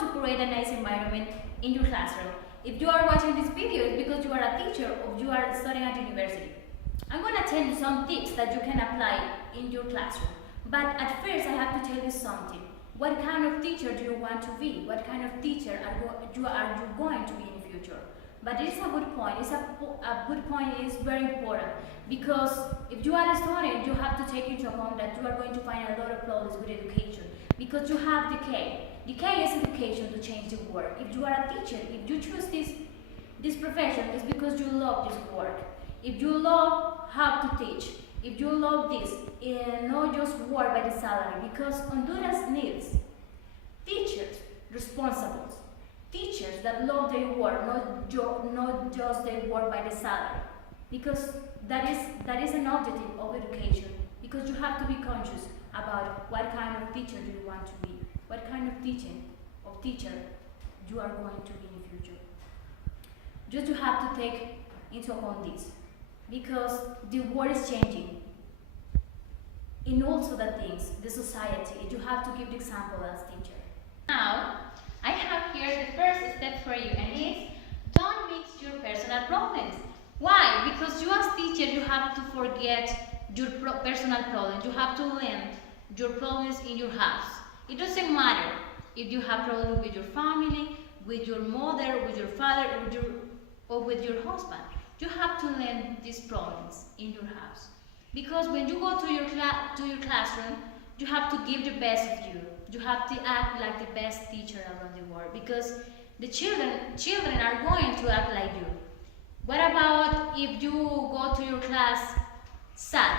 to create a nice environment in your classroom. If you are watching this video, it's because you are a teacher or you are studying at university. I'm going to tell you some tips that you can apply in your classroom. But at first, I have to tell you something. What kind of teacher do you want to be? What kind of teacher are you going to be in the future? But it is a good point. A good point is very important, because if you are a student, you have to take into account that you are going to find a lot of problems with education, because you have decay. Decay is education to change the world. If you are a teacher, if you choose this profession, it's because you love this work. If you love how to teach, if you love this, not just work by the salary, because Honduras needs teachers responsible, teachers that love their work, not just their work by the salary, because that is an objective of education. Because you have to be conscious about what kind of teacher do you want to be, what kind of teacher you are going to be in the future. Just you have to take into account this, because the world is changing. And also the things, the society, you have to give the example as teacher. Now, I have here the first step for you, and it's don't mix your personal problems. Why? Because you as teacher, you have to forget your personal problems. You have to learn your problems in your house. It doesn't matter if you have problems with your family, with your mother, with your father, or with your husband. You have to learn these problems in your house. Because when you go to your classroom, you have to give the best of you. You have to act like the best teacher around the world, because the children are going to act like you. What about if you go to your class sad?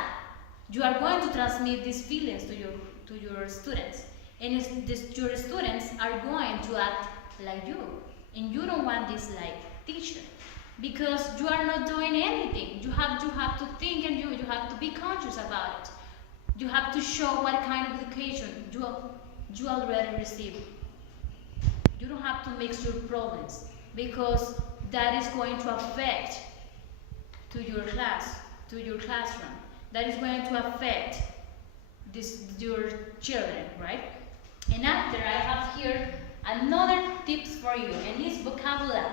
You are going to transmit these feelings to your students, and your students are going to act like you, and you don't want this like teacher. Because you are not doing anything. You have to think, and you have to be conscious about it. You have to show what kind of education you already received. You don't have to mix your problems, because that is going to affect to your classroom. That is going to affect your children, right? And after, I have here another tips for you, and it's vocabulary.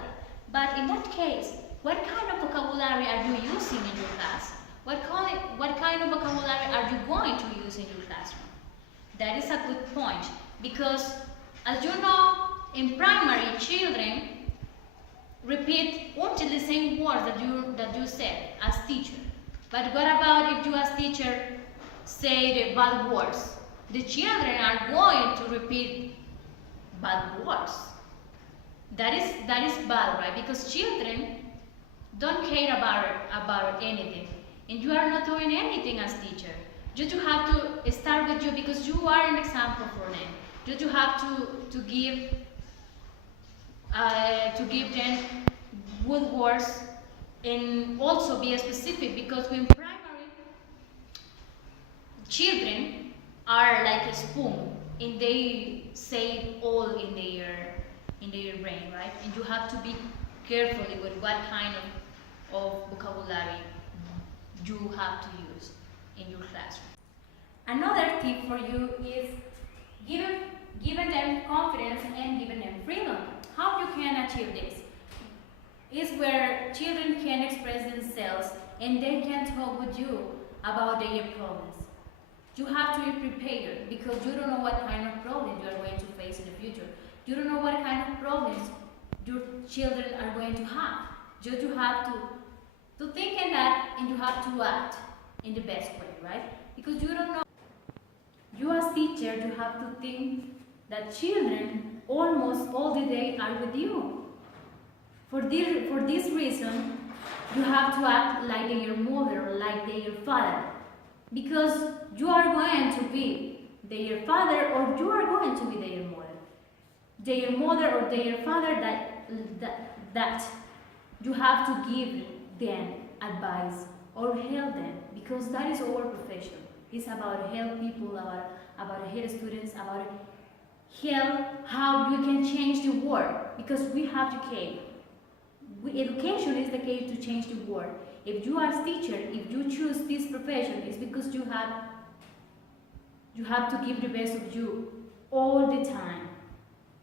But in that case, what kind of vocabulary are you using in your class? What kind of vocabulary are you going to use in your classroom? That is a good point, because as you know, in primary, children repeat until the same words that you said as teacher. But what about if you as teacher say the bad words? The children are going to repeat bad words. That is bad, right? Because children don't care about anything, and you are not doing anything as teacher. Just you have to start with you, because you are an example for them. Just you have to give them good words, and also be specific, because when primary, children are like a spoon, and they say all in their brain, right? And you have to be carefully with what kind of vocabulary you have to use in your classroom. Another tip for you is giving them confidence and giving them freedom. How you can achieve this is where children can express themselves, and they can talk with you about their problems. You have to be prepared, because you don't know what kind of problems you are going to face in the future. You don't know what kind of problems your children are going to have. Just you have to think in that, and you have to act in the best way, right? Because you don't know. You as teacher, you have to think that children almost all the day are with you. For this reason, you have to act like their mother or like their father, because you are going to be their father, or you are going to be their mother. Their mother or their father, that you have to give them advice or help them, because that is our profession. It's about help people, about help students, about help how you can change the world, because we have to care. Education is the key to change the world. If you as teacher, if you choose this profession, it's because you have to give the best of you all the time.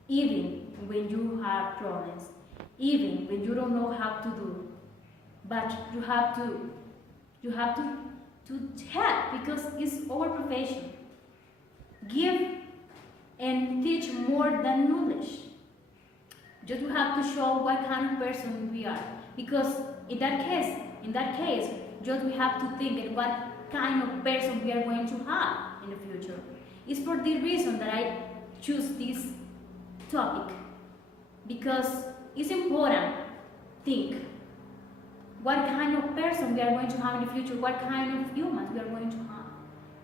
even when you have problems, even when you don't know how to do, but you have to help because it's our profession. Give and teach more than knowledge. Just we have to show what kind of person we are, because in that case, just we have to think at what kind of person we are going to have in the future. It's for this reason that I choose this topic, because it's important to think what kind of person we are going to have in the future, what kind of humans we are going to have.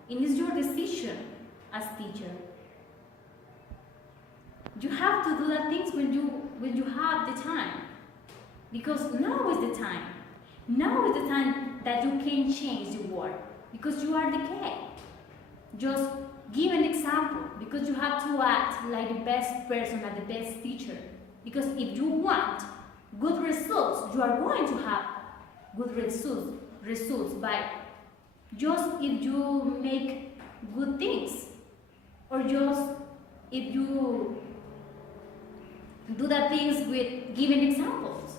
And it's your decision as teacher. You have to do the things when you have the time, because now is the time. Now is the time that you can change the world, because you are the key. Just give an example, because you have to act like the best person, like the best teacher. Because if you want good results, you are going to have good results by just if you make good things, or just if you do the things with giving examples.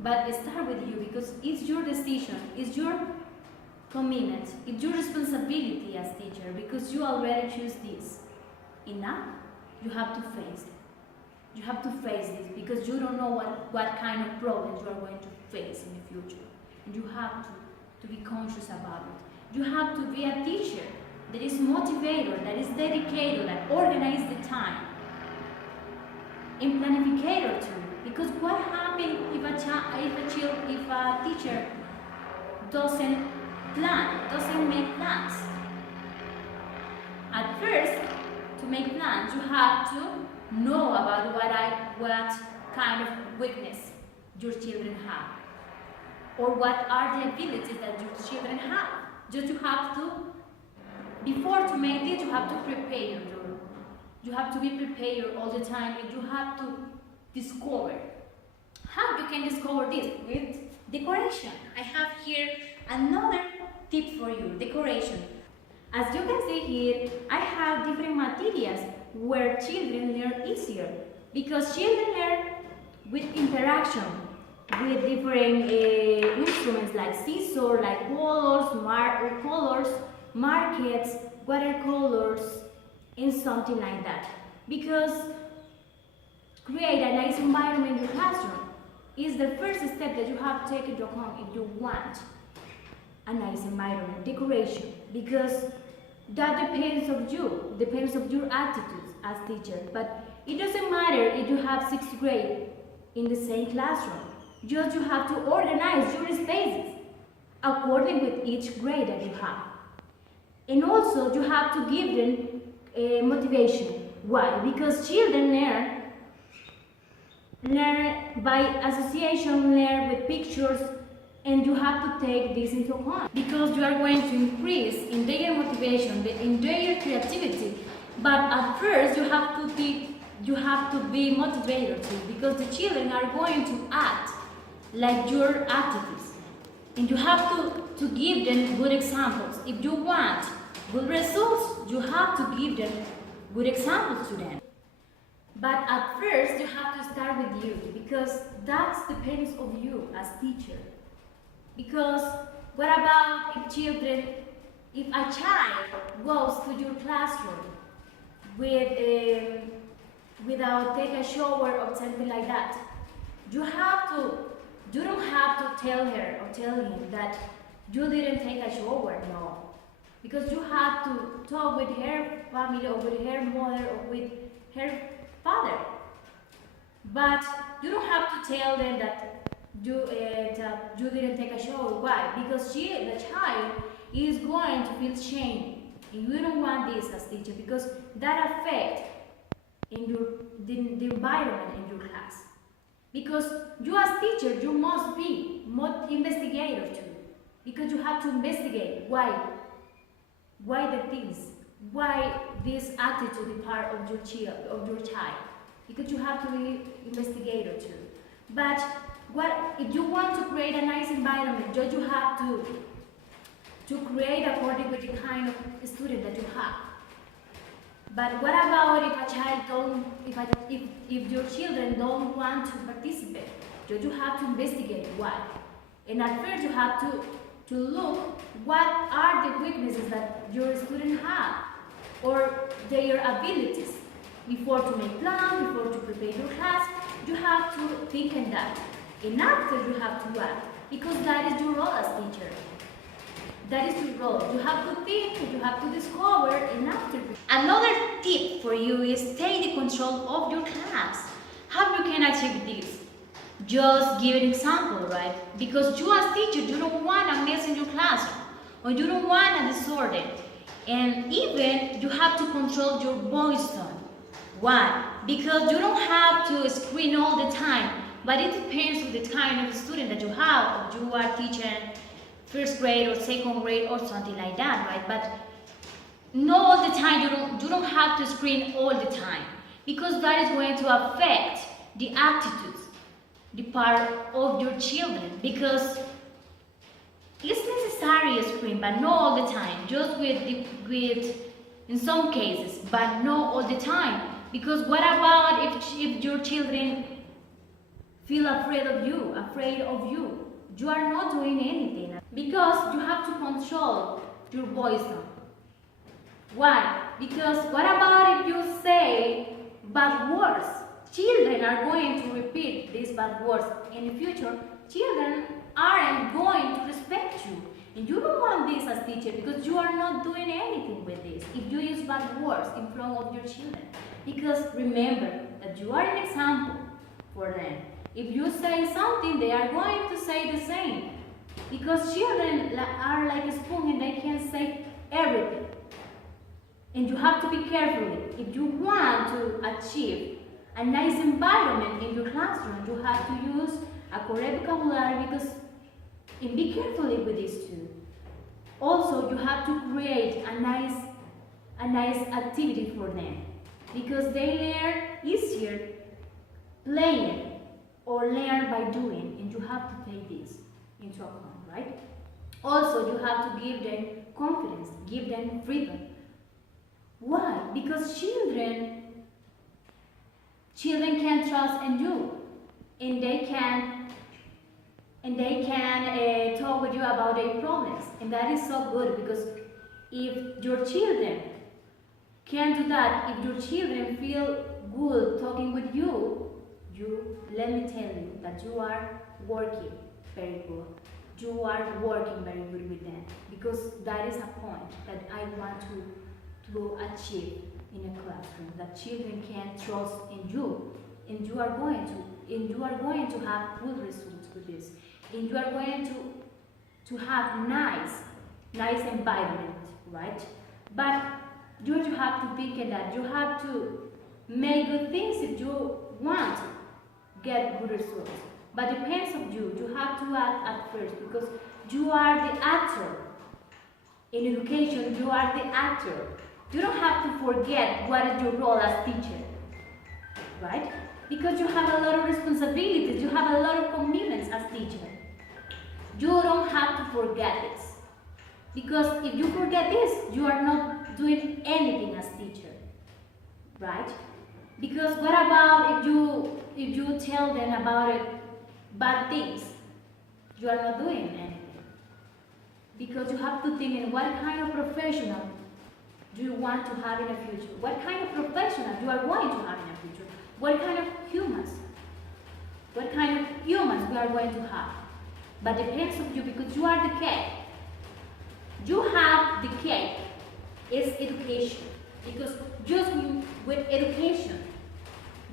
But start with you, because it's your decision, it's your commitment, it's your responsibility as teacher, because you already choose this. And now you have to face it. You have to face this, because you don't know what kind of problems you are going to face in the future. And you have to be conscious about it. You have to be a teacher that is motivated, that is dedicated, that organizes the time. And planificator too. Because what happens if a teacher doesn't plan, doesn't make plans? At first, to make plans, you have to know about what kind of weakness your children have, or what are the abilities that your children have. Just you have to, before to make it, you have to prepare you have to be prepared all the time, and you have to discover. How you can discover this? With decoration. I have here another tip for you, decoration. As you can see here, I have different materials where children learn easier, because children learn with interaction with different instruments like scissors, like colors, markers, watercolors, and something like that. Because create a nice environment in your classroom is the first step that you have to take into account if you want a nice environment, decoration, because that depends on you, depends on your attitudes as teacher. But it doesn't matter if you have 6th grade in the same classroom. Just you have to organize your spaces according with each grade that you have. And also you have to give them motivation. Why? Because children learn by association, learn with pictures, and you have to take this into account, because you are going to increase in their motivation, in their creativity. But at first you have to be motivated too, because the children are going to act like your activities, and you have to give them good examples. If you want good results, you have to give them good examples to them. But at first you have to start with you, because that depends on you as teacher. Because what about if a child goes to your classroom without taking a shower or something like that? You don't have to tell her or tell him that you didn't take a shower, no. Because you have to talk with her family, or with her mother, or with her father. But you don't have to tell them that you didn't take a shower. Why? Because the child is going to feel shame, and you don't want this as teacher, because that affects the environment in your class. Because you as teacher, you must be investigator too, because you have to investigate why the things, why this attitude is part of your child, because you have to be investigator too. But if you want to create a nice environment, you have to create according with the kind of student that you have. But what about if a child don't, if your children don't want to participate? You have to investigate why. And at first you have to look what are the weaknesses that your student have or their abilities. Before to make plans, before to prepare your class, you have to think in that. And after you have to act, because that is your role as teacher. That is your role. You have to think, you have to discover, and after. Another tip for you is take the control of your class. How you can achieve this? Just give an example, right? Because you as teacher, you don't want a mess in your classroom, or you don't want a disorder. And even you have to control your voice tone. Why? Because you don't have to scream all the time, but it depends on the kind of student that you have. If you are teaching first grade or second grade or something like that, right? But not all the time, you don't have to scream all the time, because that is going to affect the attitudes, the part of your children, because it's necessary to scream, but not all the time, just with in some cases, but not all the time. Because what about if your children feel afraid of you, you are not doing anything, because you have to control your voice tone. Why? Because what about if you say bad words? Children are going to repeat these bad words in the future. Children aren't going to respect you. And you don't want this as teacher, because you are not doing anything with this if you use bad words in front of your children. Because remember that you are an example for them. If you say something, they are going to say the same. Because children are like a spoon and they can say everything. And you have to be careful. If you want to achieve a nice environment in your classroom, you have to use a correct vocabulary, and be careful with this too. Also, you have to create a nice activity for them, because they learn easier playing or learn by doing, and you have to take this into account, right? Also, you have to give them confidence, give them freedom. Why? Because children can trust in you, and they can talk with you about their problems, and that is so good. Because if your children can do that, if your children feel good talking with you, let me tell you that you are working very good. You are working very good with them, because that is a point that I want to achieve in a classroom, that children can trust in you, and you are going to have good results with this, and you are going to have nice environment, right? But you have to think in that you have to make good things if you want to get good results. But it depends on you. You have to act at first, because you are the actor. In education, you are the actor. You don't have to forget what is your role as teacher, right? Because you have a lot of responsibilities, you have a lot of commitments as teacher. You don't have to forget this. Because if you forget this, you are not doing anything as teacher, right? Because what about if you tell them about bad things? You are not doing anything. Because you have to think in what kind of professional do you want to have in the future? What kind of professional you are going to have in the future? What kind of humans? What kind of humans we are going to have? But it depends on you, because you are the cake. You have the cake. It's education. Because just with education,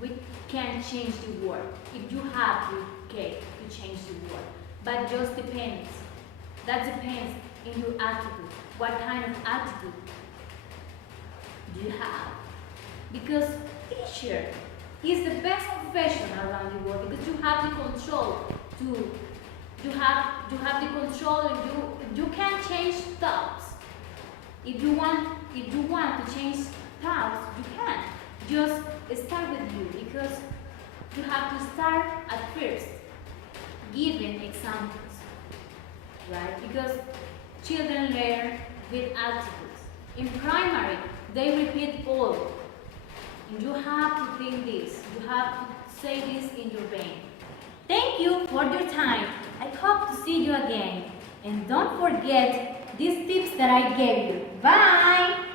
we can change the world. If you have the cake to change the world. But just depends. That depends in your attitude. What kind of attitude do you have? Because teacher is the best profession around the world, because you have the control you have the control, and you can change thoughts. If you want to change thoughts, you can. Just start with you, because you have to start at first giving examples, right? Because children learn with attitudes. In primary, they repeat all. And you have to think this. You have to say this in your brain. Thank you for your time. I hope to see you again. And don't forget these tips that I gave you. Bye!